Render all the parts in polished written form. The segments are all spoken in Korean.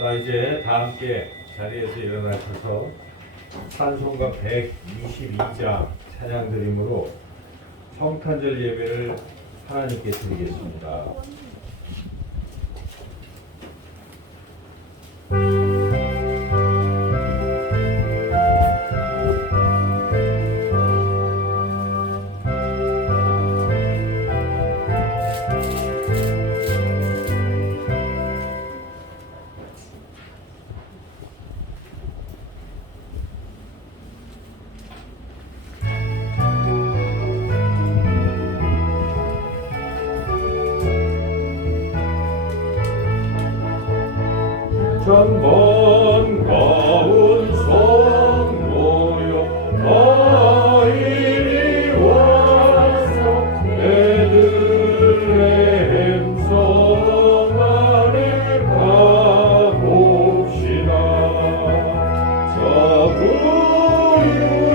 자, 이제 다 함께 자리에서 일어나셔서 찬송가 122장 찬양 드림으로 성탄절 예배를 하나님께 드리겠습니다. 천번 가운 성 모여 다 이리 와서 베들레헴 성 안에 가봅시다. 저 구유에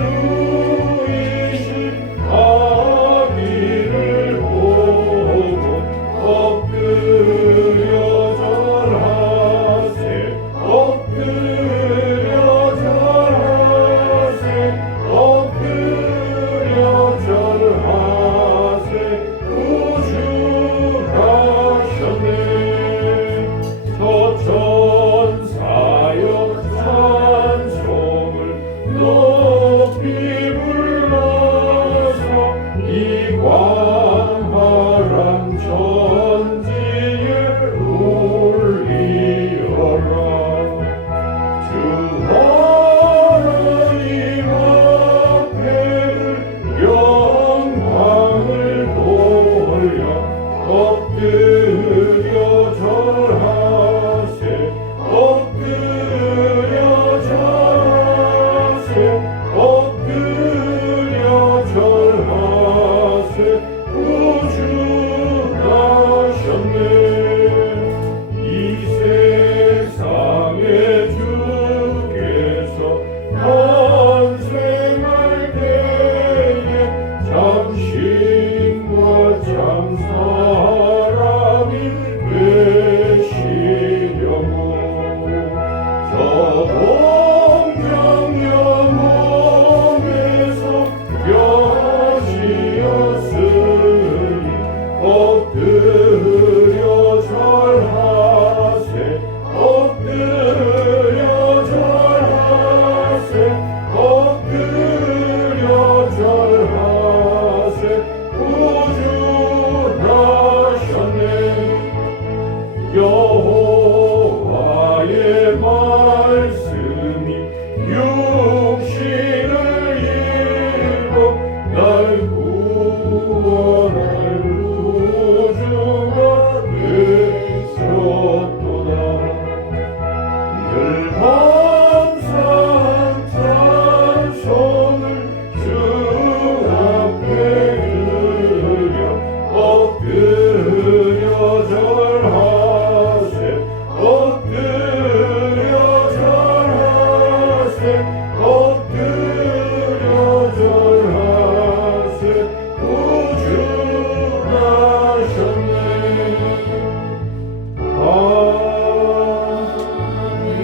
누이신 아기를 보고 엎드려 여호와의 말씀이 육신을 입어 날 구원할 구주가 되셨도다. 늘 감사한 찬송을 주 앞에 드려 엎드려 절하세. 엎드려 절하세. 구주 나셨네. 아멘.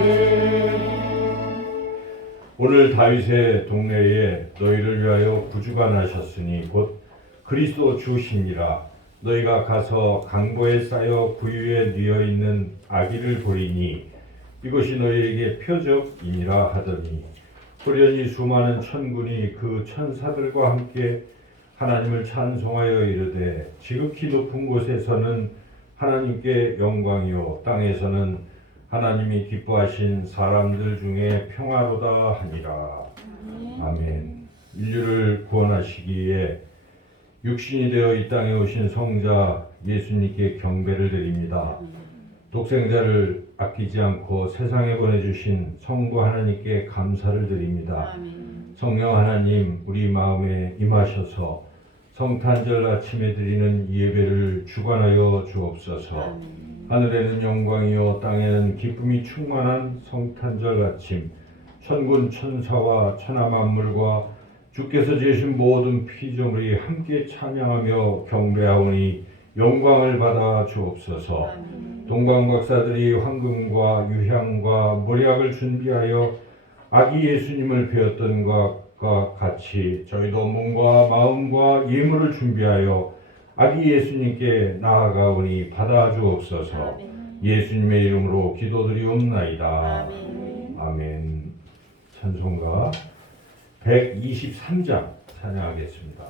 오늘 다윗의 동네에 너희를 위하여 구주가 나셨으니 곧 그리스도 주시니라. 너희가 가서 강보에 쌓여 구유에 뉘어 있는 아기를 보리니 이것이 너희에게 표적이니라 하더니 호련히 수많은 천군이 그 천사들과 함께 하나님을 찬송하여 이르되 지극히 높은 곳에서는 하나님께 영광이요 땅에서는 하나님이 기뻐하신 사람들 중에 평화로다 하니라. 아멘. 인류를 구원하시기에 육신이 되어 이 땅에 오신 성자 예수님께 경배를 드립니다. 독생자를 아끼지 않고 세상에 보내주신 성부 하나님께 감사를 드립니다. 성령 하나님 우리 마음에 임하셔서 성탄절 아침에 드리는 예배를 주관하여 주옵소서. 하늘에는 영광이요 땅에는 기쁨이 충만한 성탄절 아침, 천군 천사와 천하 만물과 주께서 지으신 모든 피조물이 함께 찬양하며 경배하오니 영광을 받아 주옵소서. 동방박사들이 황금과 유향과 몰약을 준비하여 아기 예수님을 배웠던 것과 같이 저희도 몸과 마음과 예물을 준비하여 아기 예수님께 나아가오니 받아주옵소서. 예수님의 이름으로 기도드리옵나이다. 아멘. 찬송가 123장 찬양하겠습니다.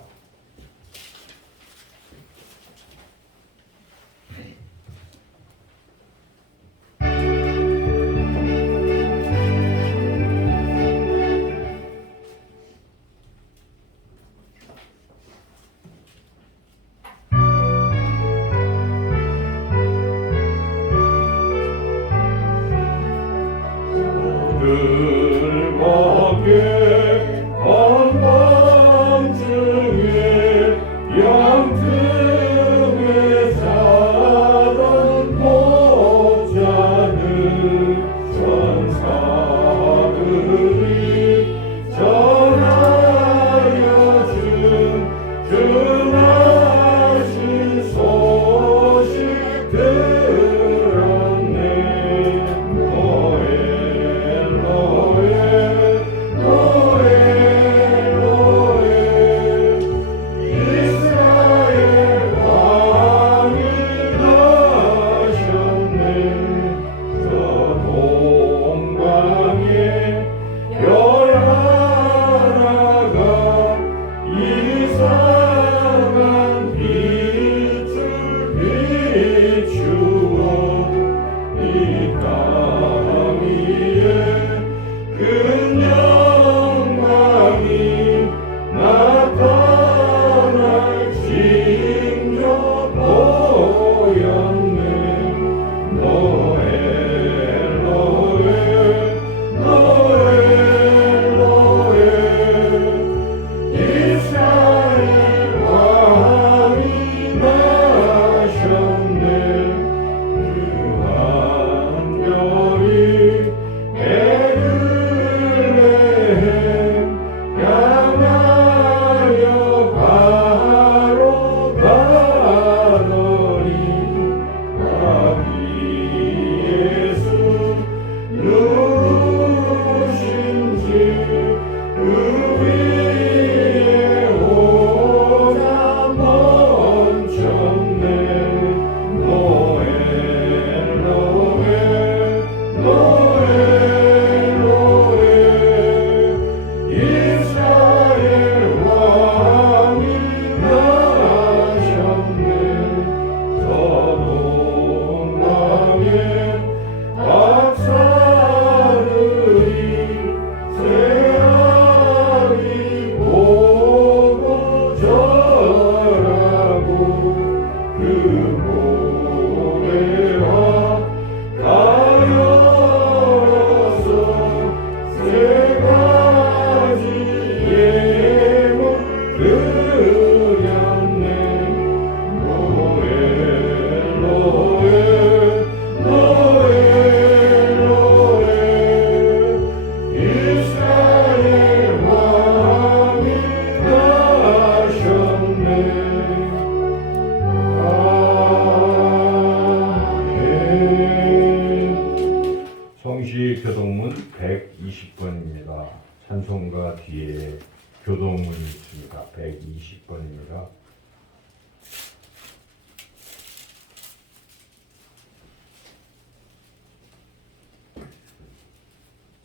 교동문 120번입니다. 찬송가 뒤에 교동문이 있습니다. 120번입니다.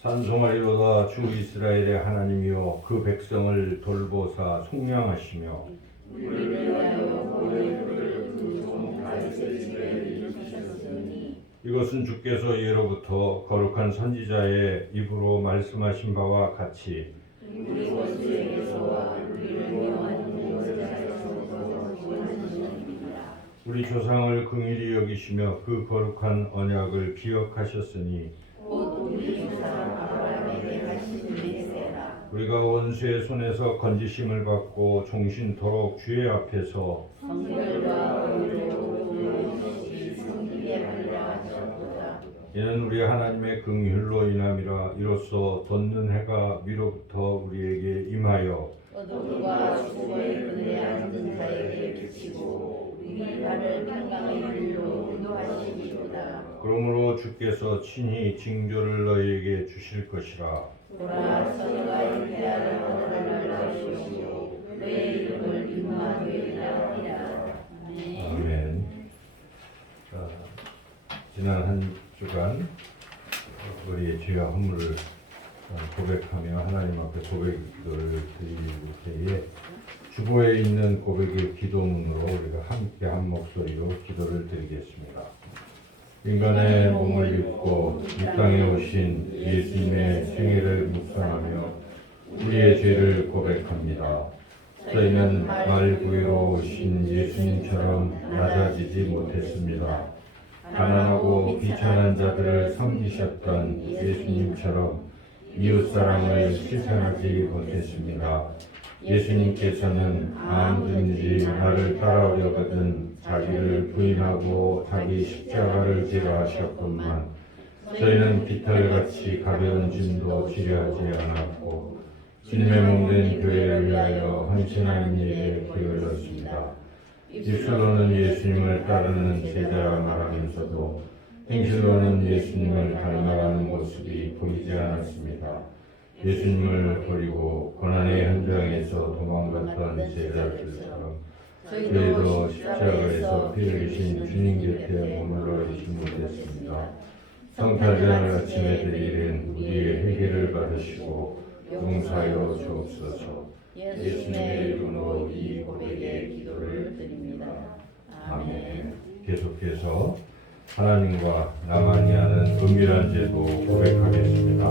찬송하리로다. 주 이스라엘의 하나님이여, 그 백성을 돌보사 속량하시며 우리를 위하여 고레를 두종 다윗의 집에 일으키셨으니 이것은 주께서 예로부터 거룩한 선지자의 입으로 말씀하신 바와 같이 우리 원수에게서와 우리를 명한 인도자에서부터 구원하시느니라. 우리 조상을 긍휼히 여기시며 그 거룩한 언약을 기억하셨으니 곧 우리 조상 아브라함에게 하신 맹세라. 우리가 원수의 손에서 건지심을 받고 종신토록 주의 앞에서 성결과 의로 부르시기 섬기게 하리라 하셨도다. 이는 우리 하나님의 긍휼로 인함이라. 이로써 돋는 해가 위로부터 우리에게 임하여 어둠과 죽음의 그늘에 앉은 자에게 비치고 우리 발을 평강의 길로 인도하시리로다. 그러므로 주께서 친히 징조를 너희에게 주실 것이라. 보라 서로가 인자를 거듭날 것이요 너의 이름을 인마누엘이라 하리라. 아멘. 아멘. 지난 한 주간 우리의 죄와 허물을 고백하며 하나님 앞에 고백을 드릴 때에 주보에 있는 고백의 기도문으로 우리가 함께 한 목소리로 기도를 드리겠습니다. 인간의 몸을 입고 이 땅에 오신 예수님의 생애를 묵상하며 우리의 죄를 고백합니다. 저희는 날 구유로 오신 예수님처럼 낮아지지 못했습니다. 가난하고 비천한 자들을 섬기셨던 예수님처럼 이웃사랑을 실천하지 못했습니다. 예수님께서는 아무든지 나를 따라오려거든 자기를 부인하고 자기 십자가를 지라 하셨건만 저희는 깃털같이 가벼운 짐도 지려하지 않았고 주님의 몸된 교회를 위하여 헌신하는 일에 기울였습니다. 입술로는 예수님을 따르는 제자라 말하면서도 행실로는 예수님을 닮아가는 모습이 보이지 않았습니다. 예수님을 버리고 고난의 현장에서 도망갔던 제자들처럼 저희도 십자가에서 피 흘리신 주님 곁에 머물러 있지 못했습니다. 성탄절 아침에 드리는 우리의 회개를 받으시고 용서하여 주옵소서. 예수님의 이름으로 이 고백의 기도를 드립니다. 아멘. 계속해서 하나님과 나만이 아는 은밀한 제도 고백하겠습니다.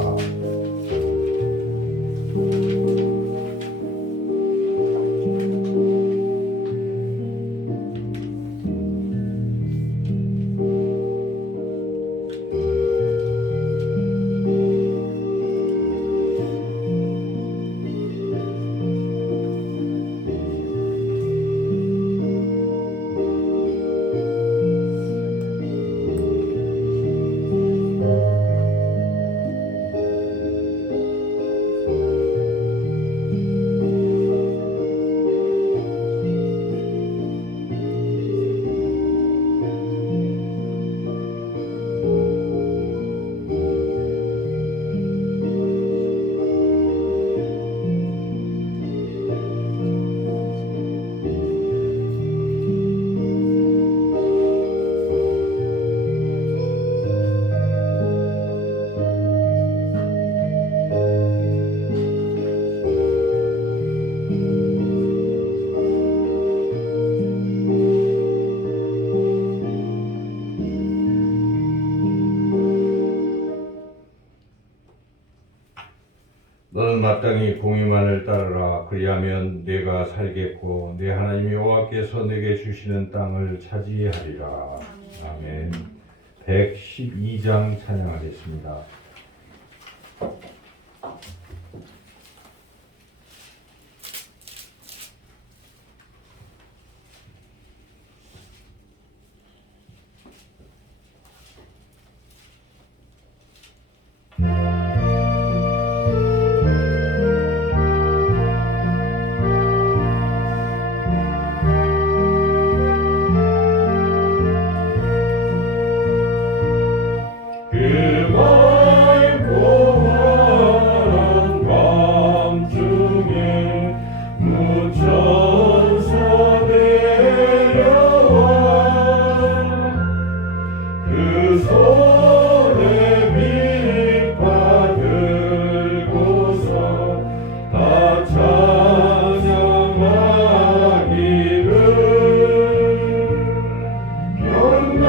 너는 마땅히 공의만을 따르라. 그리하면 내가 살겠고 내 하나님 여호와께서 내게 주시는 땅을 차지하리라. 아멘. 112장 찬양하겠습니다.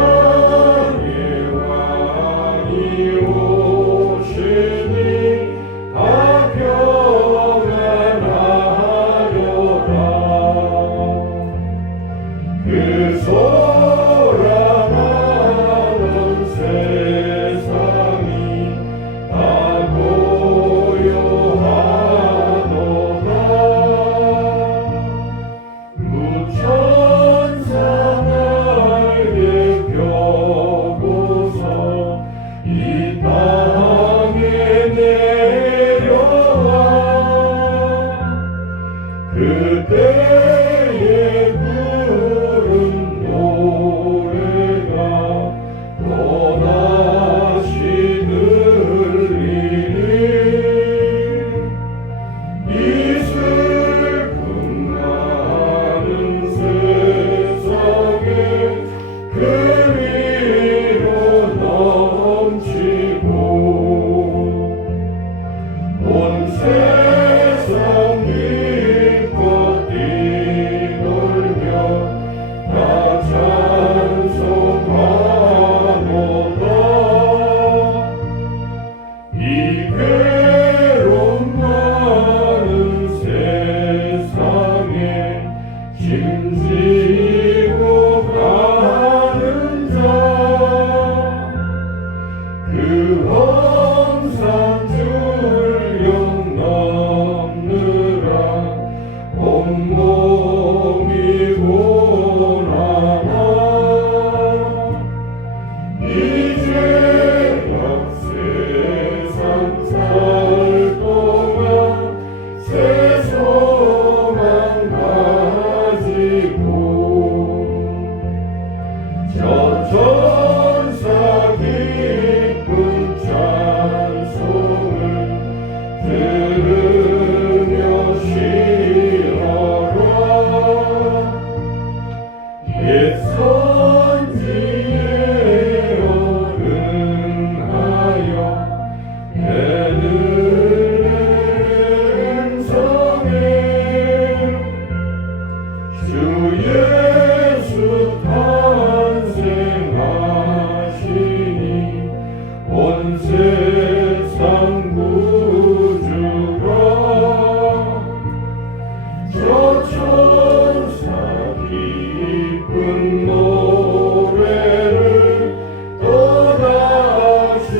영광의 왕이오 세상 구주가 저 천사 기쁜 노래를 또다시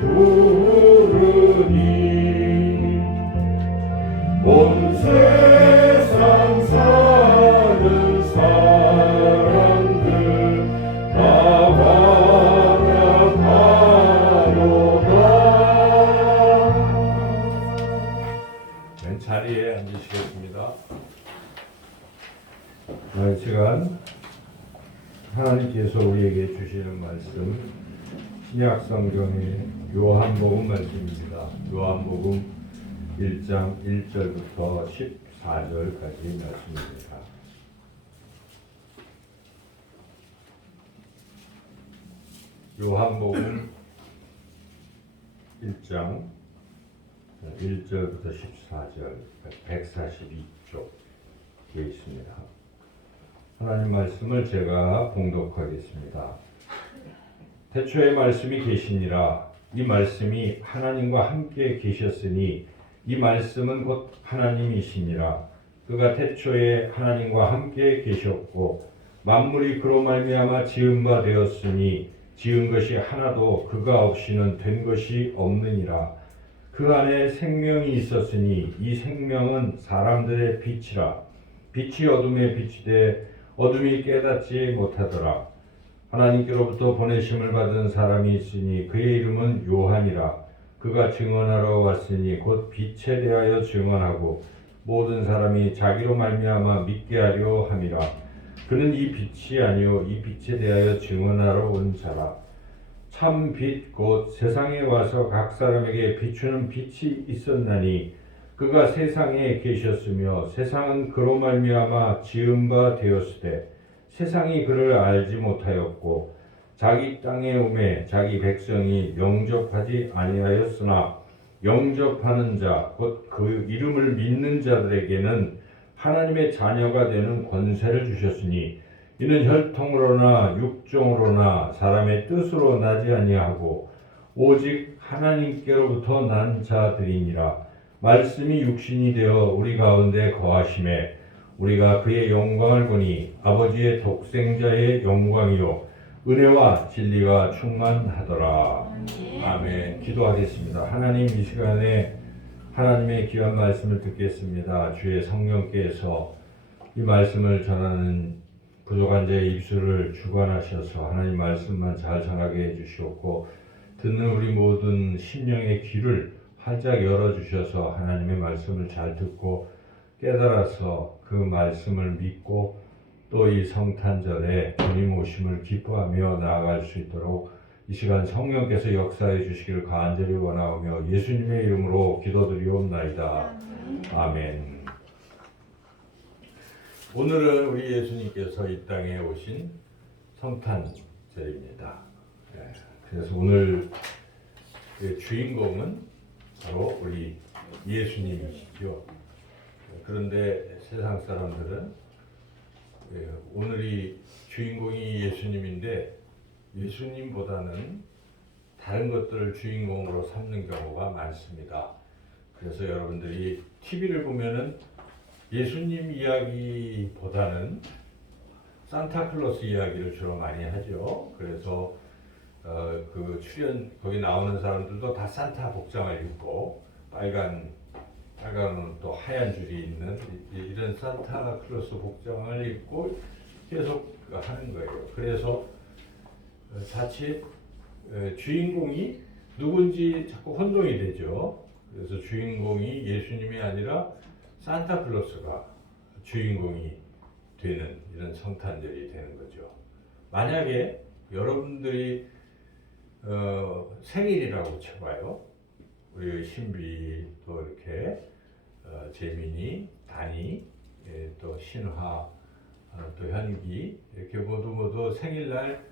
부르니 온 세상 사는 사람들 다 환영하노라. 맨 자리에 앉으시겠습니다. 이 시간 하나님께서 우리에게 주시는 말씀 신약 성경의 요한복음 말씀입니다. 요한복음 1장 1절부터 14절까지 말씀입니다. 요한복음 1장 1절부터 14절 142쪽에 있습니다. 하나님 말씀을 제가 봉독하겠습니다. 태초에 말씀이 계시니라. 이 말씀이 하나님과 함께 계셨으니 이 말씀은 곧 하나님이시니라. 그가 태초에 하나님과 함께 계셨고 만물이 그로 말미암아 지은 바 되었으니 지은 것이 하나도 그가 없이는 된 것이 없느니라. 그 안에 생명이 있었으니 이 생명은 사람들의 빛이라. 빛이 어둠에 비치되 어둠이 깨닫지 못하더라. 하나님께로부터 보내심을 받은 사람이 있으니 그의 이름은 요한이라. 그가 증언하러 왔으니 곧 빛에 대하여 증언하고 모든 사람이 자기로 말미암아 믿게 하려 함이라. 그는 이 빛이 아니요 이 빛에 대하여 증언하러 온 자라. 참 빛 곧 세상에 와서 각 사람에게 비추는 빛이 있었나니 그가 세상에 계셨으며 세상은 그로 말미암아 지은 바 되었으되 세상이 그를 알지 못하였고 자기 땅에 오매 자기 백성이 영접하지 아니하였으나 영접하는 자 곧 그 이름을 믿는 자들에게는 하나님의 자녀가 되는 권세를 주셨으니 이는 혈통으로나 육종으로나 사람의 뜻으로 나지 아니하고 오직 하나님께로부터 난 자들이니라. 말씀이 육신이 되어 우리 가운데 거하심에 우리가 그의 영광을 보니 아버지의 독생자의 영광이요 은혜와 진리가 충만하더라. 아멘. 기도하겠습니다. 하나님, 이 시간에 하나님의 귀한 말씀을 듣겠습니다. 주의 성령께서 이 말씀을 전하는 부족한 제 입술을 주관하셔서 하나님 말씀만 잘 전하게 해주시옵고 듣는 우리 모든 심령의 귀를 활짝 열어주셔서 하나님의 말씀을 잘 듣고 깨달아서 그 말씀을 믿고 또 이 성탄절에 주님 오심을 기뻐하며 나아갈 수 있도록 이 시간 성령께서 역사해 주시기를 간절히 원하오며 예수님의 이름으로 기도드리옵나이다. 아멘. 오늘은 우리 예수님께서 이 땅에 오신 성탄절입니다. 그래서 오늘 주인공은 바로 우리 예수님이시죠. 그런데 세상 사람들은 오늘이 주인공이 예수님인데 예수님보다는 다른 것들을 주인공으로 삼는 경우가 많습니다. 그래서 여러분들이 TV를 보면은 예수님 이야기보다는 산타클로스 이야기를 주로 많이 하죠. 그래서 그 출연 거기 나오는 사람들도 다 산타 복장을 입고 빨간 또 하얀 줄이 있는 이런 산타클로스 복장을 입고 계속 하는 거예요. 그래서 자칫 주인공이 누군지 자꾸 혼동이 되죠. 그래서 주인공이 예수님이 아니라 산타클로스가 주인공이 되는 이런 성탄절이 되는 거죠. 만약에 여러분들이 생일이라고 쳐봐요. 우리 신비 또 이렇게 재민이, 다니, 또 신화, 또 현기 이렇게 모두 생일날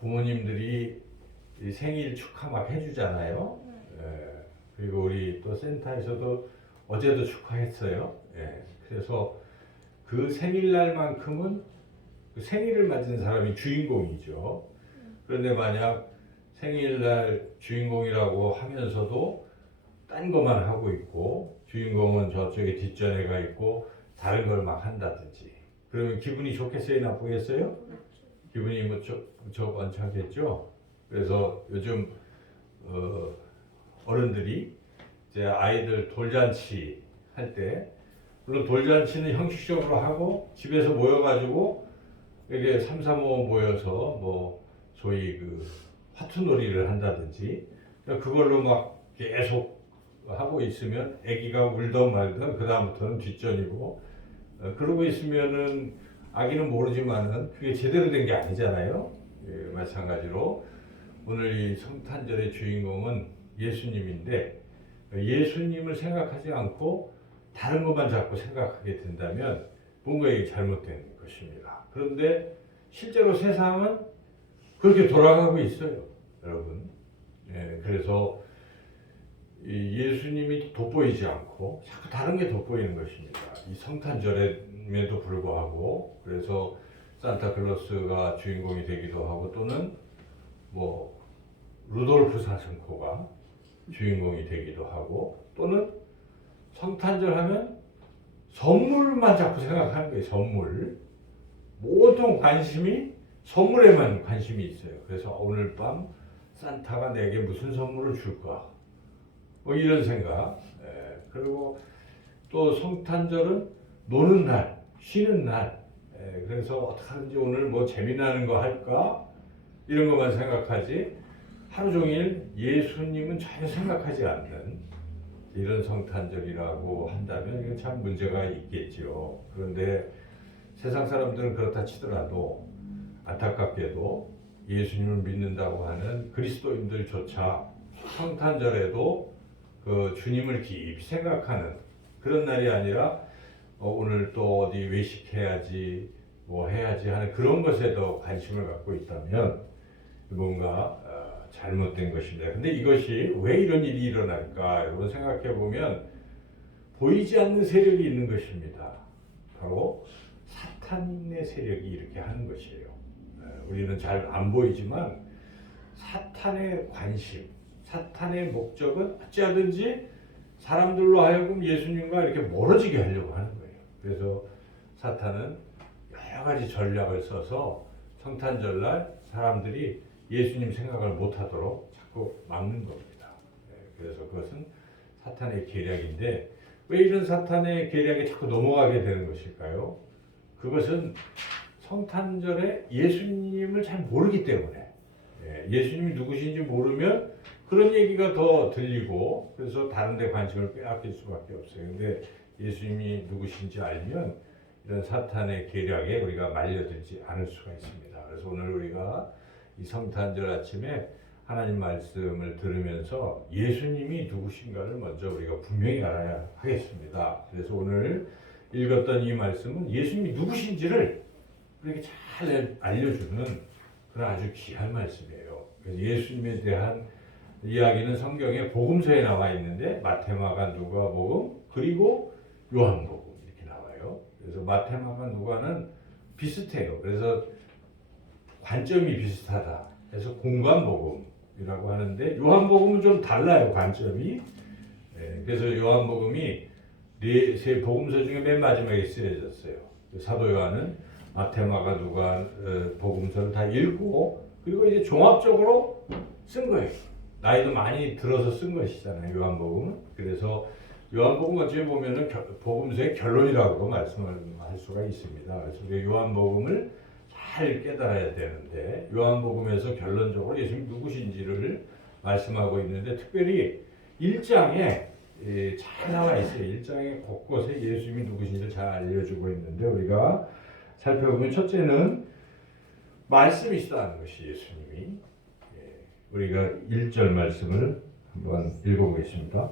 부모님들이 생일 축하 막 해주잖아요. 그리고 우리 또 센터에서도 어제도 축하했어요. 그래서 그 생일날만큼은 그 생일을 맞은 사람이 주인공이죠. 그런데 만약 생일날 주인공이라고 하면서도 딴 것만 하고 있고 주인공은 저쪽에 뒷전에 가 있고 다른 걸 막 한다든지 그러면 기분이 좋겠어요? 나쁘겠어요? 기분이 무척 언짢겠죠? 그래서 요즘 어른들이 이제 아이들 돌잔치 할 때 물론 돌잔치는 형식적으로 하고 집에서 모여가지고 이게 3, 4, 5 모여서 뭐 소위 그 화투놀이를 한다든지 그걸로 막 계속 하고 있으면 아기가 울던 말던 그 다음부터는 뒷전이고 그러고 있으면은 아기는 모르지만은 그게 제대로 된 게 아니잖아요. 예, 마찬가지로 오늘 이 성탄절의 주인공은 예수님인데 예수님을 생각하지 않고 다른 것만 자꾸 생각하게 된다면 뭔가 이게 잘못된 것입니다. 그런데 실제로 세상은 그렇게 돌아가고 있어요, 여러분. 예, 그래서 이 예수님이 돋보이지 않고 자꾸 다른 게 돋보이는 것입니다. 이 성탄절에도 불구하고 그래서 산타클로스가 주인공이 되기도 하고 또는 뭐 루돌프 사슴코가 주인공이 되기도 하고 또는 성탄절 하면 선물만 자꾸 생각하는 거예요. 선물. 모든 관심이 선물에만 관심이 있어요. 그래서 오늘 밤 산타가 내게 무슨 선물을 줄까? 뭐 이런 생각. 그리고 또 성탄절은 노는 날, 쉬는 날. 그래서 어떻게 하든지 오늘 뭐 재미나는 거 할까? 이런 것만 생각하지 하루 종일 예수님은 전혀 생각하지 않는 이런 성탄절이라고 한다면 이건 참 문제가 있겠죠. 그런데 세상 사람들은 그렇다 치더라도 안타깝게도 예수님을 믿는다고 하는 그리스도인들조차 성탄절에도 그 주님을 깊이 생각하는 그런 날이 아니라 오늘 또 어디 외식해야지 뭐 해야지 하는 그런 것에 더 관심을 갖고 있다면 뭔가 잘못된 것입니다. 근데 이것이 왜 이런 일이 일어날까 여러분 생각해 보면 보이지 않는 세력이 있는 것입니다. 바로 사탄의 세력이 이렇게 하는 것이에요. 우리는 잘 안 보이지만 사탄의 관심, 사탄의 목적은 어찌하든지 사람들로 하여금 예수님과 이렇게 멀어지게 하려고 하는 거예요. 그래서 사탄은 여러 가지 전략을 써서 성탄절날 사람들이 예수님 생각을 못하도록 자꾸 막는 겁니다. 그래서 그것은 사탄의 계략인데 왜 이런 사탄의 계략에 자꾸 넘어가게 되는 것일까요? 그것은 성탄절에 예수님을 잘 모르기 때문에 예수님이 누구신지 모르면 그런 얘기가 더 들리고 그래서 다른 데 관심을 빼앗길 수밖에 없어요. 근데 예수님이 누구신지 알면 이런 사탄의 계략에 우리가 말려들지 않을 수가 있습니다. 그래서 오늘 우리가 이 성탄절 아침에 하나님 말씀을 들으면서 예수님이 누구신가를 먼저 우리가 분명히 알아야 하겠습니다. 그래서 오늘 읽었던 이 말씀은 예수님이 누구신지를 우리에게 잘 알려주는 그런 아주 귀한 말씀이에요. 그래서 예수님에 대한 이야기는 성경에 복음서에 나와 있는데 마태, 마가, 누가복음 그리고 요한복음 이렇게 나와요. 그래서 마태, 마가, 누가는 비슷해요. 그래서 관점이 비슷하다. 그래서 공관복음이라고 하는데 요한복음은 좀 달라요. 관점이. 그래서 요한복음이 세 복음서 중에 맨 마지막에 쓰여졌어요. 사도 요한은 마태, 마가, 누가 복음서를 다 읽고 그리고 이제 종합적으로 쓴 거예요. 나이도 많이 들어서 쓴 것이잖아요. 요한복음은. 그래서 요한복음 어찌 보면은 복음서의 결론이라고 말씀할 수가 있습니다. 그래서 우리 요한복음을 잘 깨달아야 되는데 요한복음에서 결론적으로 예수님이 누구신지를 말씀하고 있는데 특별히 1장에 잘 나와 있어요. 1장에 곳곳에 예수님이 누구신지를 잘 알려주고 있는데 우리가 살펴보면 첫째는 말씀이시다는 것이 예수님이 우리가 1절 말씀을 한번 읽어보겠습니다.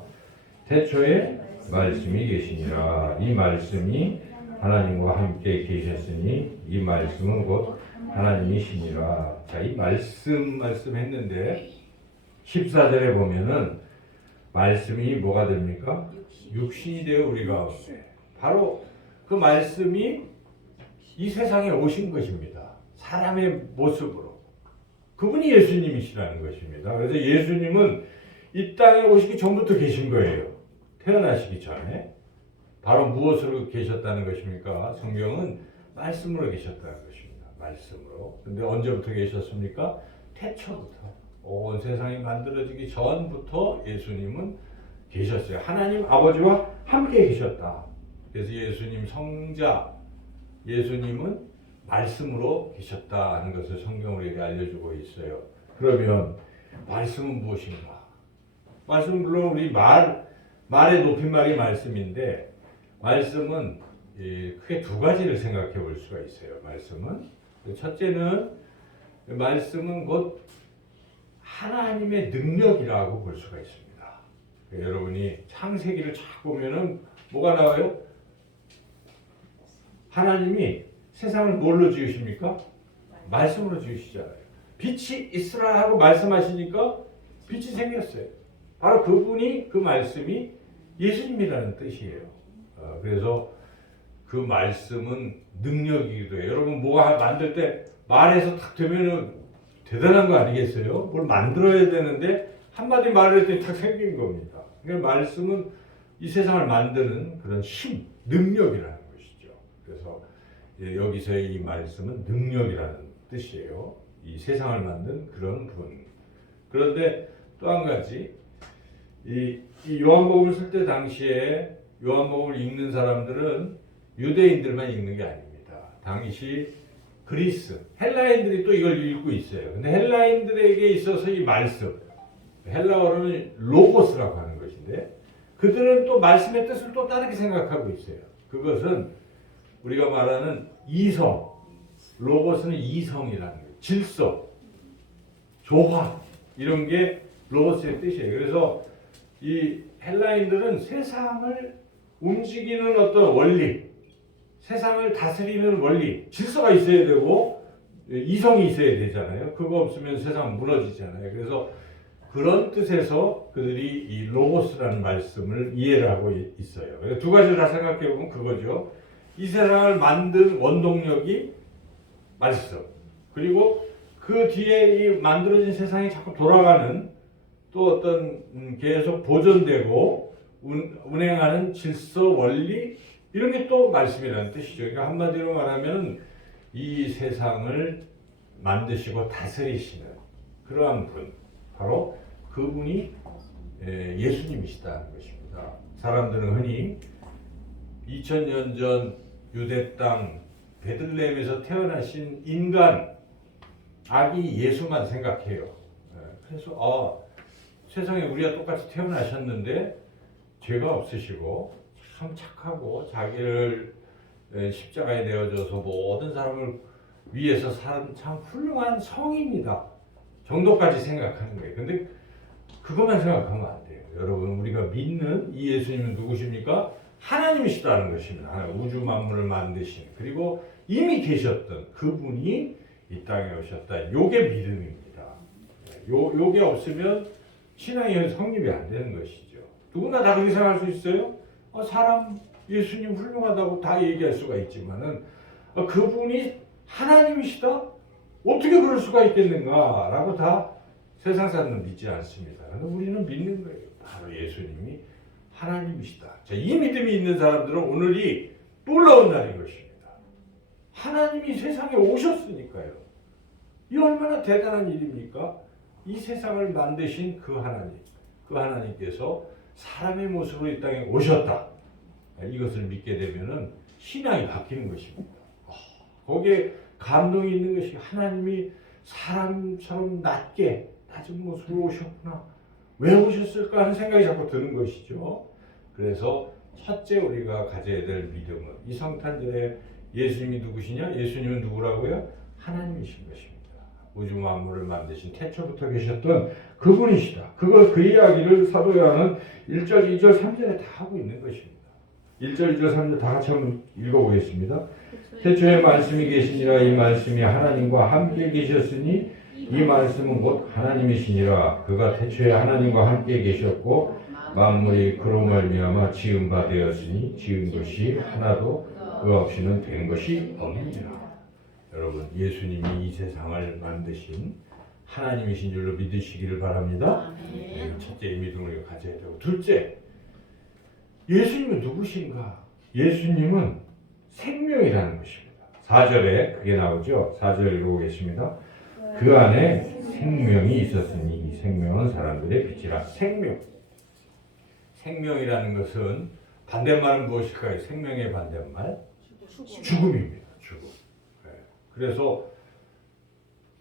태초에 말씀이 계시니라. 이 말씀이 하나님과 함께 계셨으니 이 말씀은 곧 하나님이시니라. 자, 이 말씀했는데 14절에 보면은 말씀이 뭐가 됩니까? 육신이 되어 우리 가운데. 바로 그 말씀이 이 세상에 오신 것입니다. 사람의 모습으로. 그분이 예수님이시라는 것입니다. 그래서 예수님은 이 땅에 오시기 전부터 계신 거예요. 태어나시기 전에. 바로 무엇으로 계셨다는 것입니까? 성경은 말씀으로 계셨다는 것입니다. 말씀으로. 근데 언제부터 계셨습니까? 태초부터. 온 세상이 만들어지기 전부터 예수님은 계셨어요. 하나님 아버지와 함께 계셨다. 그래서 예수님 성자, 예수님은 말씀으로 계셨다는 것을 성경으로 이렇게 알려주고 있어요. 그러면 말씀은 무엇인가? 말씀은 물론 우리 말의 높임말이 말씀인데, 말씀은 크게 두 가지를 생각해 볼 수가 있어요. 말씀은 첫째는 말씀은 곧 하나님의 능력이라고 볼 수가 있습니다. 여러분이 창세기를 쫙 보면은 뭐가 나와요? 하나님이 세상을 뭘로 지으십니까? 말씀으로 지으시잖아요. 빛이 있으라 하고 말씀하시니까 빛이 생겼어요. 바로 그분이, 그 말씀이 예수님이라는 뜻이에요. 그래서 그 말씀은 능력이기도 해요. 여러분 뭐가 만들 때 말해서 탁 되면은 대단한 거 아니겠어요? 뭘 만들어야 되는데 한마디 말을 했더니 탁 생긴 겁니다. 그러니까 말씀은 이 세상을 만드는 그런 힘, 능력이라는 것이죠. 그래서 여기서의 이 말씀은 능력이라는 뜻이에요. 이 세상을 만든 그런 분. 그런데 또 한 가지, 이 요한복음을 쓸 때 당시에 요한복음을 읽는 사람들은 유대인들만 읽는 게 아닙니다. 당시 그리스, 헬라인들이 또 이걸 읽고 있어요. 근데 헬라인들에게 있어서 이 말씀, 헬라어로는 로고스라고 하는 것인데, 그들은 또 말씀의 뜻을 또 다르게 생각하고 있어요. 그것은 우리가 말하는 이성, 로고스는 이성이라는 거예요. 질서, 조화, 이런 게 로고스의 뜻이에요. 그래서 이 헬라인들은 세상을 움직이는 어떤 원리, 세상을 다스리는 원리, 질서가 있어야 되고 이성이 있어야 되잖아요. 그거 없으면 세상은 무너지잖아요. 그래서 그런 뜻에서 그들이 이 로고스라는 말씀을 이해를 하고 있어요. 두 가지를 다 생각해 보면 그거죠. 이 세상을 만든 원동력이 말씀, 그리고 그 뒤에 이 만들어진 세상이 자꾸 돌아가는 또 어떤 계속 보존되고 운행하는 질서, 원리, 이런 게 또 말씀이라는 뜻이죠. 그러니까 한마디로 말하면 이 세상을 만드시고 다스리시는 그러한 분, 바로 그분이 예수님이시다는 것입니다. 사람들은 흔히 2000년 전 유대 땅 베들레헴에서 태어나신 인간, 아기 예수만 생각해요. 그래서 세상에 우리가 똑같이 태어나셨는데 죄가 없으시고 참 착하고 자기를 십자가에 내어줘서 모든 사람을 위해서 산 참 훌륭한 성인이다 정도까지 생각하는 거예요. 근데 그것만 생각하면 안 돼요. 여러분, 우리가 믿는 이 예수님은 누구십니까? 하나님이시다는 것입니다. 우주 만물을 만드신, 그리고 이미 계셨던 그분이 이 땅에 오셨다. 요게 믿음입니다. 요게 없으면 신앙이 성립이 안 되는 것이죠. 누구나 다 그렇게 생각할 수 있어요? 사람 예수님 훌륭하다고 다 얘기할 수가 있지만은 그분이 하나님이시다? 어떻게 그럴 수가 있겠는가라고 다 세상 사람은 믿지 않습니다. 그런데 우리는 믿는 거예요. 바로 예수님이 하나님이시다. 자, 이 믿음이 있는 사람들은 오늘이 놀라운 날인 것입니다. 하나님이 세상에 오셨으니까요. 이 얼마나 대단한 일입니까? 이 세상을 만드신 그 하나님, 그 하나님께서 사람의 모습으로 이 땅에 오셨다. 이것을 믿게 되면은 신앙이 바뀌는 것입니다. 거기에 감동이 있는 것이 하나님이 사람처럼 낮은 모습으로 오셨구나. 왜 오셨을까 하는 생각이 자꾸 드는 것이죠. 그래서 첫째 우리가 가져야 될 믿음은 이 성탄절에 예수님이 누구시냐? 예수님은 누구라고요? 하나님이신 것입니다. 우주 만물을 만드신 태초부터 계셨던 그분이시다. 그 이야기를 사도 요한은 1절, 2절, 3절에 다 하고 있는 것입니다. 1절, 2절, 3절 다 같이 한번 읽어보겠습니다. 태초에 말씀이 계시니라. 이 말씀이 하나님과 함께 계셨으니 이 말씀은 곧 하나님이시니라. 그가 태초에 하나님과 함께 계셨고 만물이 그로 말미암아 지은 바 되었으니 지은 것이 하나도 그 없이는 된 것이 없느니라. 여러분, 예수님이 이 세상을 만드신 하나님이신 줄로 믿으시기를 바랍니다. 첫째, 이 믿음을 우리가 가져야 되고, 둘째, 예수님은 누구신가? 예수님은 생명이라는 것입니다. 4절에 그게 나오죠. 4절 읽어보겠습니다. 그 안에 생명이 있었으니 이 생명은 사람들의 빛이라. 생명이라는 것은 반대말은 무엇일까요? 생명의 반대말? 죽음입니다. 죽음. 그래서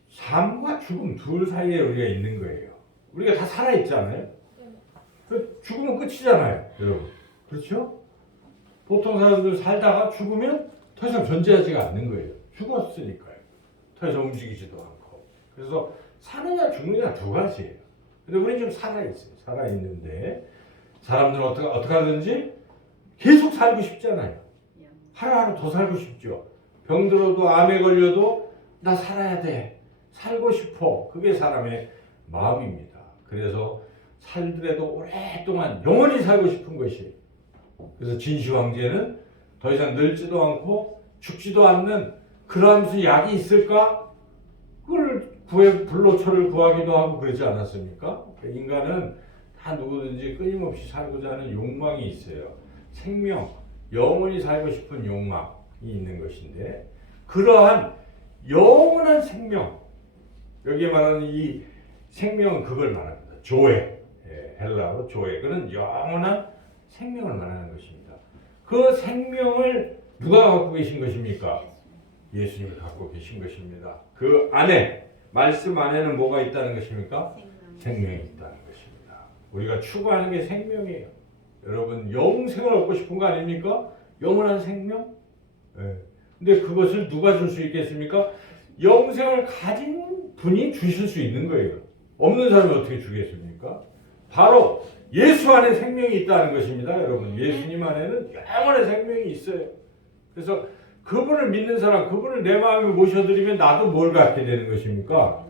삶과 죽음 둘 사이에 우리가 있는 거예요. 우리가 다 살아있잖아요. 죽으면 끝이잖아요, 여러분. 그렇죠? 보통 사람들 살다가 죽으면 더 이상 존재하지가 않는 거예요. 죽었으니까요. 더 이상 움직이지도 않고. 그래서 사느냐 죽느냐 두 가지예요. 근데 우리는 좀 살아있어요. 살아있는데 사람들은 어떻게 하든지 계속 살고 싶잖아요. 하루하루 더 살고 싶죠. 병들어도 암에 걸려도 나 살아야 돼. 살고 싶어. 그게 사람의 마음입니다. 그래서 살더라도 오랫동안 영원히 살고 싶은 것이. 그래서 진시 황제는 더 이상 늙지도 않고 죽지도 않는 그러한 무슨 약이 있을까? 그걸 불로초를 구하기도 하고 그러지 않았습니까? 인간은 다 누구든지 끊임없이 살고자 하는 욕망이 있어요. 생명, 영원히 살고 싶은 욕망이 있는 것인데 그러한 영원한 생명, 여기에 말하는 이 생명은 그걸 말합니다. 조에, 헬라어로 조에. 그는 영원한 생명을 말하는 것입니다. 그 생명을 누가 갖고 계신 것입니까? 예수님이 갖고 계신 것입니다. 그 안에, 말씀 안에는 뭐가 있다는 것입니까? 생명이 있다는 것입니다. 우리가 추구하는 게 생명이에요. 여러분 영생을 얻고 싶은 거 아닙니까? 영원한 생명? 근데 그것을 누가 줄 수 있겠습니까? 영생을 가진 분이 주실 수 있는 거예요. 없는 사람이 어떻게 주겠습니까? 바로 예수 안에 생명이 있다는 것입니다. 여러분 예수님 안에는 영원한 생명이 있어요. 그래서 그분을 믿는 사람, 그분을 내 마음에 모셔드리면 나도 뭘 갖게 되는 것입니까?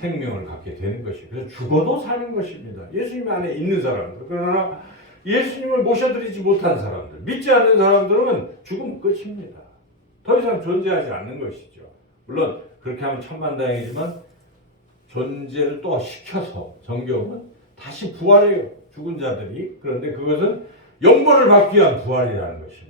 생명을 갖게 되는 것이에요. 그래서 죽어도 사는 것입니다. 예수님 안에 있는 사람들. 그러나 예수님을 모셔드리지 못한 사람들, 믿지 않는 사람들은 죽으면 끝입니다. 더 이상 존재하지 않는 것이죠. 물론 그렇게 하면 천만다행이지만 존재를 또 시켜서 성경은 다시 부활해요. 죽은 자들이. 그런데 그것은 영벌을 받기 위한 부활이라는 것입니다.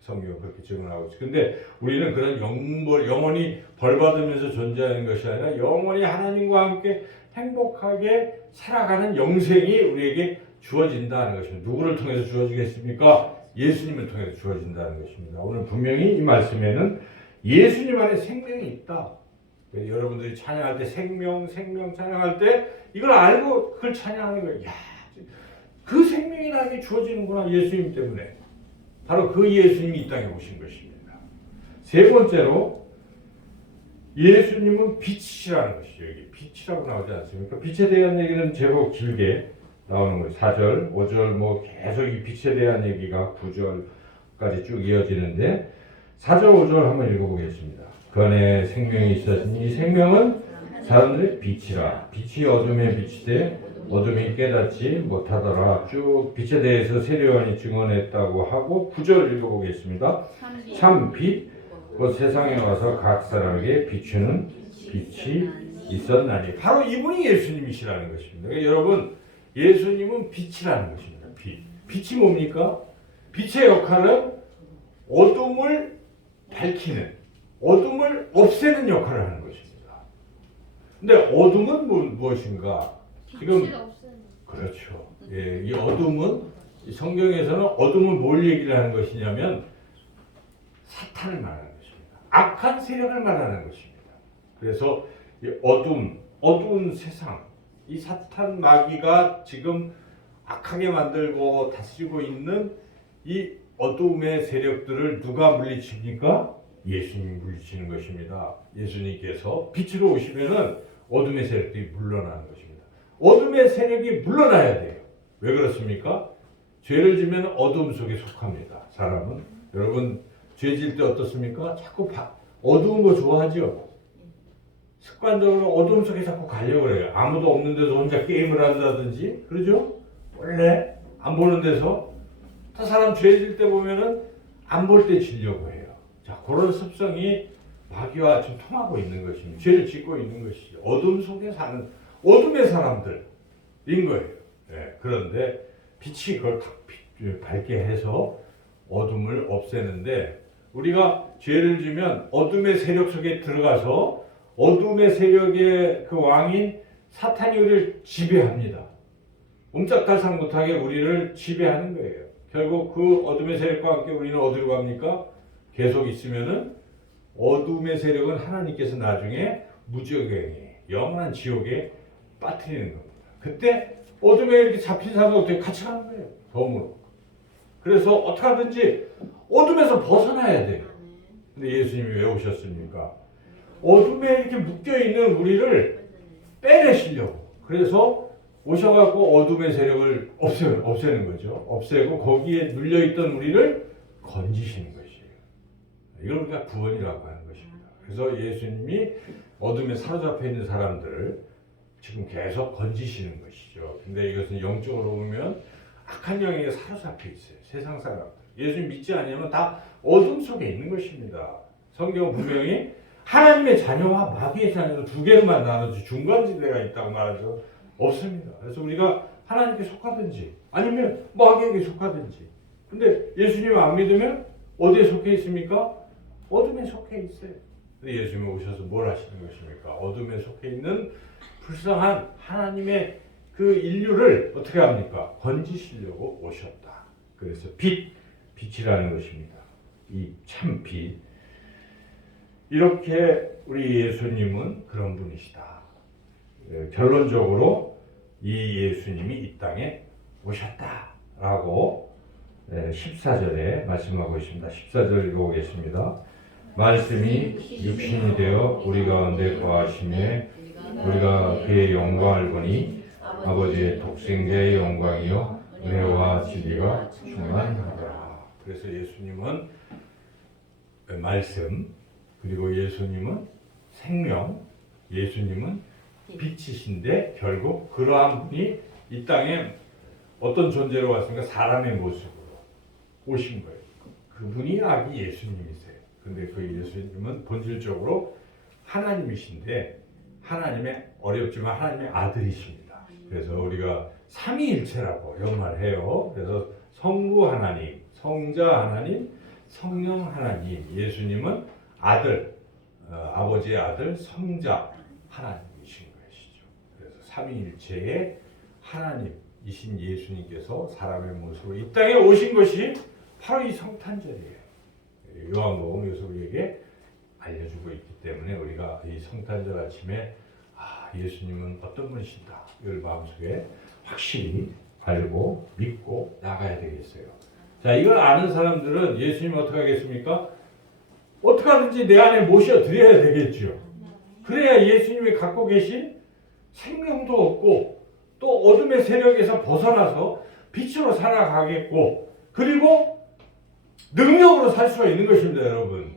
성경은 그렇게 증언하고 있어요. 근데 우리는 그런 영원히 벌받으면서 존재하는 것이 아니라 영원히 하나님과 함께 행복하게 살아가는 영생이 우리에게 주어진다는 것입니다. 누구를 통해서 주어지겠습니까? 예수님을 통해서 주어진다는 것입니다. 오늘 분명히 이 말씀에는 예수님 안에 생명이 있다. 여러분들이 찬양할 때 생명 찬양할 때 이걸 알고 그걸 찬양하는 거예요. 야, 그 생명이 나에게 주어지는구나. 예수님 때문에. 바로 그 예수님이 이 땅에 오신 것입니다. 세 번째로 예수님은 빛이라는 것이죠. 여기 빛이라고 나오지 않습니까? 빛에 대한 얘기는 제법 길게 나오는 거예요. 4절, 5절 뭐 계속 이 빛에 대한 얘기가 9절까지 쭉 이어지는데 4절, 5절 한번 읽어보겠습니다. 그 안에 생명이 있었으니 이 생명은 사람들의 빛이라. 빛이 어둠에 비치되 어둠이 깨닫지 못하더라. 쭉 빛에 대해서 세례요한이 증언했다고 하고 9절 읽어보겠습니다. 참 빛, 곧 세상에 와서 각 사람에게 비추는 빛이 있었나니. 바로 이분이 예수님이시라는 것입니다. 그러니까 여러분 예수님은 빛이라는 것입니다. 빛이 뭡니까? 빛의 역할은 어둠을 밝히는, 어둠을 없애는 역할을 하는 것입니다. 근데 어둠은 무엇인가? 지금 그렇죠. 예, 이 어둠은 성경에서는 어둠은 뭘 얘기를 하는 것이냐면 사탄을 말하는 것입니다. 악한 세력을 말하는 것입니다. 그래서 이 어두운 세상, 이 사탄 마귀가 지금 악하게 만들고 다스리고 있는 이 어둠의 세력들을 누가 물리칩니까? 예수님이 물리치는 것입니다. 예수님께서 빛으로 오시면은 어둠의 세력들이 물러나는 것입니다. 어둠의 세력이 물러나야 돼요. 왜 그렇습니까? 죄를 지면 어둠 속에 속합니다. 사람은. 여러분 죄 질 때 어떻습니까? 자꾸 어두운 거 좋아하죠? 습관적으로 어둠 속에 자꾸 가려고 해요. 아무도 없는 데서 혼자 게임을 한다든지, 그러죠? 원래 안 보는 데서. 다 사람 죄 질 때 보면은 안 볼 때 지려고 해요. 자, 그런 습성이 마귀와 지금 통하고 있는 것입니다. 죄를 짓고 있는 것이죠. 어둠 속에 사는 어둠의 사람들인 거예요. 예, 그런데 빛이 그걸 밝게 해서 어둠을 없애는데 우리가 죄를 지면 어둠의 세력 속에 들어가서 어둠의 세력의 그 왕인 사탄이 우리를 지배합니다. 옴짝달싹 못하게 우리를 지배하는 거예요. 결국 그 어둠의 세력과 함께 우리는 어디로 갑니까? 계속 있으면은 어둠의 세력은 하나님께서 나중에 무지옥에 영원한 지옥에 빠뜨리는 겁니다. 그때 어둠에 이렇게 잡힌 사람은 어떻게 같이 가는 거예요. 덤으로. 그래서 어떻게 하든지 어둠에서 벗어나야 돼요. 근데 예수님이 왜 오셨습니까? 어둠에 이렇게 묶여있는 우리를 빼내시려고. 그래서 오셔갖고 어둠의 세력을 없애는 거죠. 없애고 거기에 눌려있던 우리를 건지시는 것이에요. 이걸 우리가 구원이라고 하는 것입니다. 그래서 예수님이 어둠에 사로잡혀 있는 사람들을 지금 계속 건지시는 것이죠. 근데 이것은 영적으로 보면 악한 영에 사로잡혀 있어요. 세상 사람들. 예수님 믿지 않으면 다 어둠 속에 있는 것입니다. 성경은 분명히 하나님의 자녀와 마귀의 자녀로 두 개로만 나눠지 중간지대가 있다고 말하죠. 없습니다. 그래서 우리가 하나님께 속하든지 아니면 마귀에게 속하든지. 근데 예수님을 안 믿으면 어디에 속해 있습니까? 어둠에 속해 있어요. 근데 예수님이 오셔서 뭘 하시는 것입니까? 어둠에 속해 있는 불쌍한 하나님의 그 인류를 어떻게 합니까? 건지시려고 오셨다. 그래서 빛이라는 것입니다. 이 참 빛. 이렇게 우리 예수님은 그런 분이시다. 결론적으로 이 예수님이 이 땅에 오셨다라고 14절에 말씀하고 있습니다. 14절 읽어보겠습니다. 말씀이 육신이 되어 우리 가운데 거하심에 우리가 그의 영광을 보니 아버지의 독생자의 영광이요 은혜와 진리가 충만하더라. 그래서 예수님은 말씀, 그리고 예수님은 생명, 예수님은 빛이신데 결국 그러한 분이 이 땅에 어떤 존재로 왔습니까? 사람의 모습으로 오신 거예요. 그분이 아기 예수님이세요. 근데 그 예수님은 본질적으로 하나님이신데 하나님의 어렵지만 하나님의 아들이십니다. 그래서 우리가 삼위일체라고 연말해요. 그래서 성부 하나님, 성자 하나님, 성령 하나님. 예수님은 아들, 아버지의 아들, 성자 하나님이신 것이죠. 그래서 삼위일체의 하나님이신 예수님께서 사람의 모습으로 이 땅에 오신 것이 바로 이 성탄절이에요. 요한복음에서 우리에게 알려주고 있기 때문에 우리가 이 성탄절 아침에 예수님은 어떤 분이신가 이걸 마음속에 확실히 알고 믿고 나가야 되겠어요. 자, 이걸 아는 사람들은 예수님 어떻게 하겠습니까? 어떻게 하든지 내 안에 모셔드려야 되겠죠. 그래야 예수님이 갖고 계신 생명도 얻고 또 어둠의 세력에서 벗어나서 빛으로 살아가겠고 그리고 능력으로 살 수가 있는 것입니다. 여러분,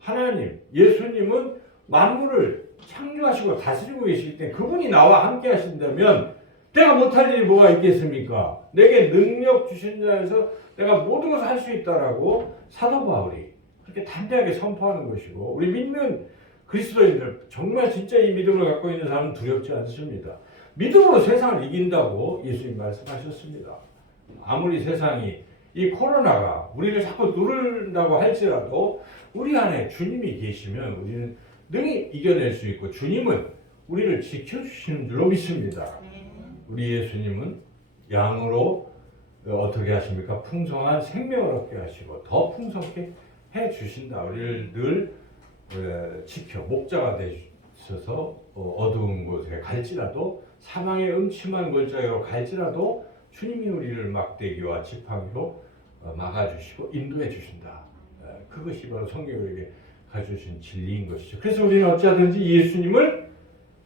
하나님, 예수님은 만물을 창조하시고 다스리고 계시기 때문에 그분이 나와 함께 하신다면 내가 못할 일이 뭐가 있겠습니까? 내게 능력 주신 자에서 내가 모든 것을 할 수 있다라고 사도 바울이 그렇게 담대하게 선포하는 것이고, 우리 믿는 그리스도인들 정말 진짜 이 믿음을 갖고 있는 사람은 두렵지 않습니다. 믿음으로 세상을 이긴다고 예수님 말씀하셨습니다. 아무리 세상이 이 코로나가 우리를 자꾸 누른다고 할지라도 우리 안에 주님이 계시면 우리는 능히 이겨낼 수 있고 주님은 우리를 지켜주시는 줄로 믿습니다. 우리 예수님은 양으로 어떻게 하십니까? 풍성한 생명을 얻게 하시고 더 풍성하게 해주신다. 우리를 늘 지켜 목자가 되셔서 어두운 곳에 갈지라도 사망의 음침한 골짜기로 갈지라도 주님이 우리를 막대기와 지팡이로 막아주시고 인도해 주신다. 그것이 바로 성경이 우리에게 가져주신 진리인 것이죠. 그래서 우리는 어찌하든지 예수님을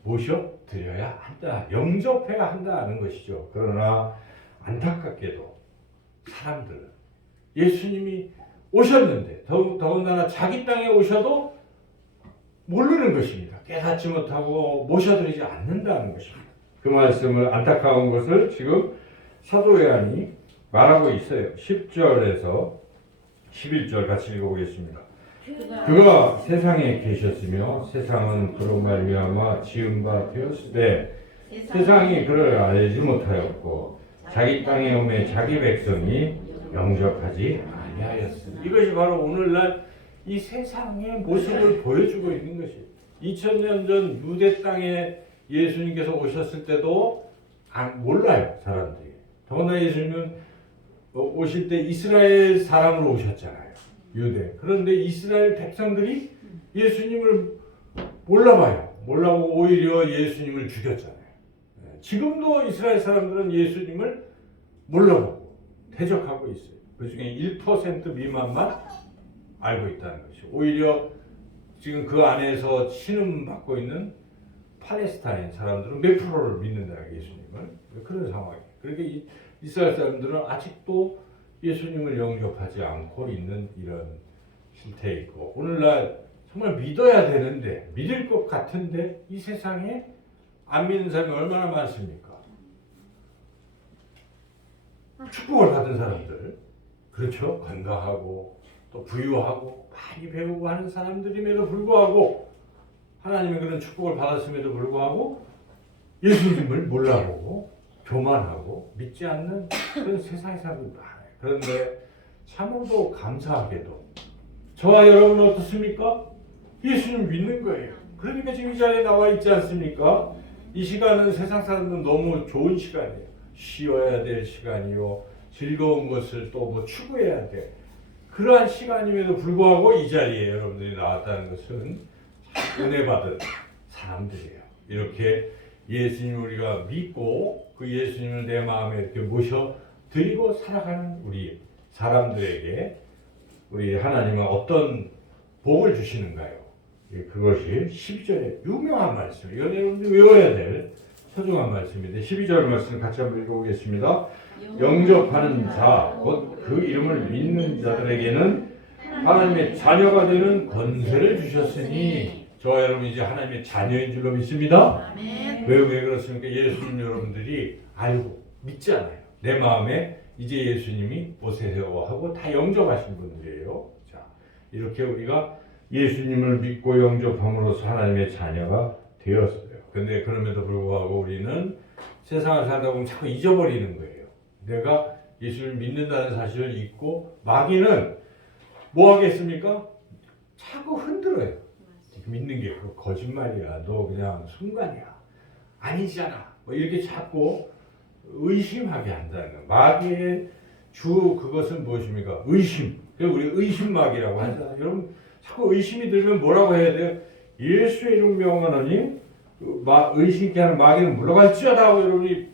모셔드려야 한다. 영접해야 한다는 것이죠. 그러나 안타깝게도 사람들은 예수님이 오셨는데 더군다나 자기 땅에 오셔도 모르는 것입니다. 깨닫지 못하고 모셔드리지 않는다는 것입니다. 그 말씀을 안타까운 것을 지금 사도 요한이 말하고 있어요. 10절에서 11절 같이 읽어보겠습니다. 그가 세상에 계셨으며 세상은 그로 말미암아 지은 바 되었으되 세상이 그를 알지 못하였고 자기 땅에 오매 자기 백성이 영접하지 아니하였으니 이것이 바로 오늘날 이 세상의 모습을 보여주고 있는 것이에요. 2000년 전 유대 땅에 예수님께서 오셨을 때도 몰라요, 사람들이. 더구나 예수님은 오실 때 이스라엘 사람으로 오셨잖아요, 유대. 그런데 이스라엘 백성들이 예수님을 몰라봐요. 몰라보고 오히려 예수님을 죽였잖아요. 지금도 이스라엘 사람들은 예수님을 몰라보고 대적하고 있어요. 그 중에 1% 미만만 알고 있다는 것이. 오히려 지금 그 안에서 신음받고 있는 팔레스타인 사람들은 몇 프로를 믿는다, 예수님을. 그런 상황이에요. 그러니까 이스라엘 사람들은 아직도 예수님을 영접하지 않고 있는 이런 실태에 있고, 오늘날 정말 믿어야 되는데, 믿을 것 같은데 이 세상에 안 믿는 사람이 얼마나 많습니까? 축복을 받은 사람들, 그렇죠? 건강하고 또 부유하고 많이 배우고 하는 사람들임에도 불구하고, 하나님의 그런 축복을 받았음에도 불구하고 예수님을 몰라보고 교만하고 믿지 않는 그런 세상의 사람들이 많아요. 그런데 참으로 감사하게도 저와 여러분은 어떻습니까? 예수님 믿는 거예요. 그러니까 지금 이 자리에 나와 있지 않습니까? 이 시간은 세상 사람들은 너무 좋은 시간이에요. 쉬어야 될 시간이요, 즐거운 것을 또 뭐 추구해야 돼. 그러한 시간임에도 불구하고 이 자리에 여러분들이 나왔다는 것은 은혜 받은 사람들이에요. 이렇게 예수님을 우리가 믿고 그 예수님을 내 마음에 이렇게 모셔드리고 살아가는 우리 사람들에게 우리 하나님은 어떤 복을 주시는가요? 그것이 12절의 유명한 말씀. 이건 여러분들이 외워야 될 소중한 말씀인데, 12절 말씀 같이 한번 읽어보겠습니다. 영접하는 자, 곧 그 이름을 믿는 자들에게는 하나님의 자녀가 되는 권세를 주셨으니, 저와 여러분 이제 하나님의 자녀인 줄로 믿습니다. 왜 그렇습니까? 예수님 여러분들이 알고 믿지 않아요. 내 마음에 이제 예수님이 오세요 하고 다 영접하신 분들이에요. 자, 이렇게 우리가 예수님을 믿고 영접함으로써 하나님의 자녀가 되었어요. 근데 그럼에도 불구하고 우리는 세상을 살다 보면 자꾸 잊어버리는 거예요. 내가 예수를 믿는다는 사실을 잊고, 마귀는 뭐 하겠습니까? 자꾸 흔들어요. 믿는 게 거짓말이야, 너 그냥 순간이야, 아니잖아, 뭐 이렇게 자꾸 의심하게 한다는 거예요. 마귀의 주 그것은 무엇입니까? 의심. 그래서 우리 의심마귀라고 하잖아요. 여러분 자꾸 의심이 들면 뭐라고 해야 돼요? 예수의 이름 명하노니 의심케 하는 마귀는 물러갈지어다 하고 여러분이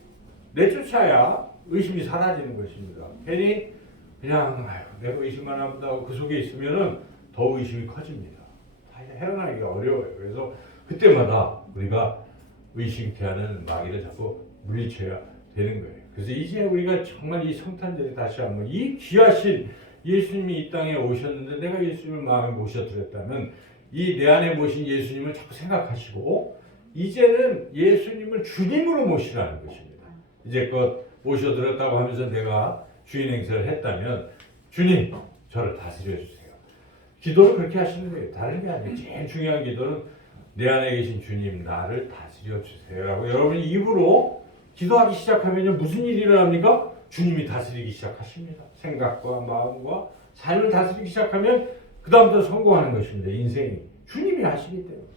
내쫓아야 의심이 사라지는 것입니다. 괜히 그냥 내가 의심만 한다고 그 속에 있으면은 더 의심이 커집니다. 헤어나기가 어려워요. 그래서 그때마다 우리가 의심케 하는 마귀를 자꾸 물리쳐야 되는 거예요. 그래서 이제 우리가 정말 이 성탄절에 다시 한번 이 귀하신 예수님이 이 땅에 오셨는데 내가 예수님을 마음에 모셔드렸다면 이 내 안에 모신 예수님을 자꾸 생각하시고 이제는 예수님을 주님으로 모시라는 것입니다. 이제껏 모셔드렸다고 하면서 내가 주인 행세를 했다면 주님 저를 다스려 주세요. 기도를 그렇게 하시는 거예요. 다른 게 아니에요. 제일 중요한 기도는 내 안에 계신 주님 나를 다스려 주세요라고 여러분이 입으로 기도하기 시작하면 무슨 일이 일어납니까? 주님이 다스리기 시작하십니다. 생각과 마음과 삶을 다스리기 시작하면 그 다음부터 성공하는 것입니다. 인생이 주님이 하시기 때문에.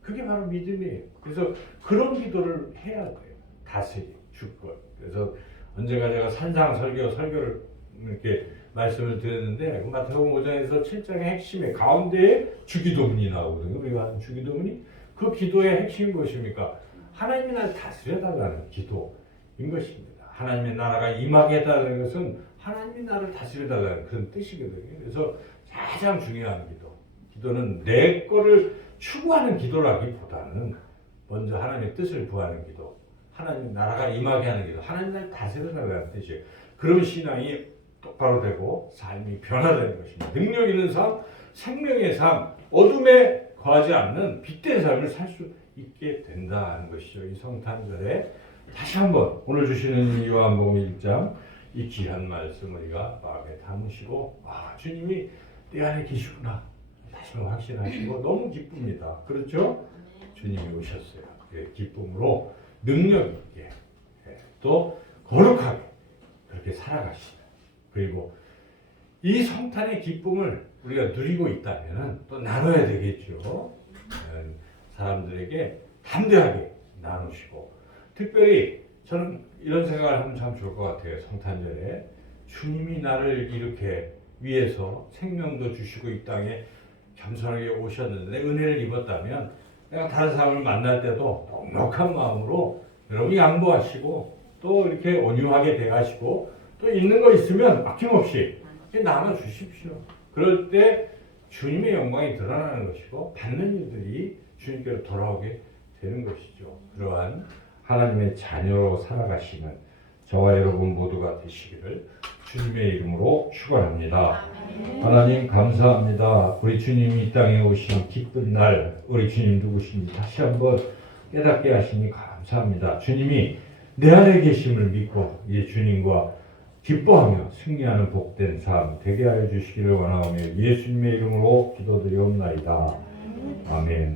그게 바로 믿음이에요. 그래서 그런 기도를 해야 돼요. 다스리, 주권. 그래서 언젠가 제가 산상 설교를 이렇게 말씀을 드렸는데 마태복음 5장에서 7장의 핵심에 가운데에 주기도문이 나오거든요. 우리가 하는 주기도문이 그 기도의 핵심이 무엇입니까? 하나님이 나를 다스려달라는 기도인 것입니다. 하나님의 나라가 임하게 해달라는 것은 하나님이 나를 다스려달라는 그런 뜻이거든요. 그래서 가장 중요한 기도는 내 거를 추구하는 기도라기보다는 먼저 하나님의 뜻을 구하는 기도, 하나님 나라가 임하게 하는 기도, 하나님 나를 다스려달라는 뜻이에요. 그런 신앙이 똑바로 되고 삶이 변화되는 것입니다. 능력 있는 삶, 생명의 삶, 어둠에 거하지 않는 빛된 삶을 살 수 있게 된다는 것이죠. 이 성탄절에 다시 한번 오늘 주시는 요한복음 1장 이 귀한 말씀 우리가 마음에 담으시고 주님이 내 안에 계시구나. 다시금 확신하시고 너무 기쁩니다. 그렇죠? 주님이 오셨어요. 예, 기쁨으로 능력 있게 또 거룩하게 그렇게 살아가시다. 그리고 이 성탄의 기쁨을 우리가 누리고 있다면 또 나눠야 되겠죠. 사람들에게 담대하게 나누시고 특별히 저는 이런 생각을 하면 참 좋을 것 같아요. 성탄절에 주님이 나를 이렇게 위해서 생명도 주시고 이 땅에 겸손하게 오셨는데 은혜를 입었다면 내가 다른 사람을 만날 때도 넉넉한 마음으로 여러분 양보하시고 또 이렇게 온유하게 대하시고 또 있는 거 있으면 아낌없이 나눠 주십시오. 그럴 때 주님의 영광이 드러나는 것이고 받는 이들이 주님께로 돌아오게 되는 것이죠. 그러한 하나님의 자녀로 살아가시는 저와 여러분 모두가 되시기를 주님의 이름으로 축원합니다. 하나님 감사합니다. 우리 주님이 이 땅에 오신 기쁜 날 우리 주님 누구신지 다시 한번 깨닫게 하시니 감사합니다. 주님이 내 안에 계심을 믿고 이 주님과 기뻐하며 승리하는 복된 삶 되게 하여 주시기를 원하오며 예수님의 이름으로 기도드리옵나이다. 아멘.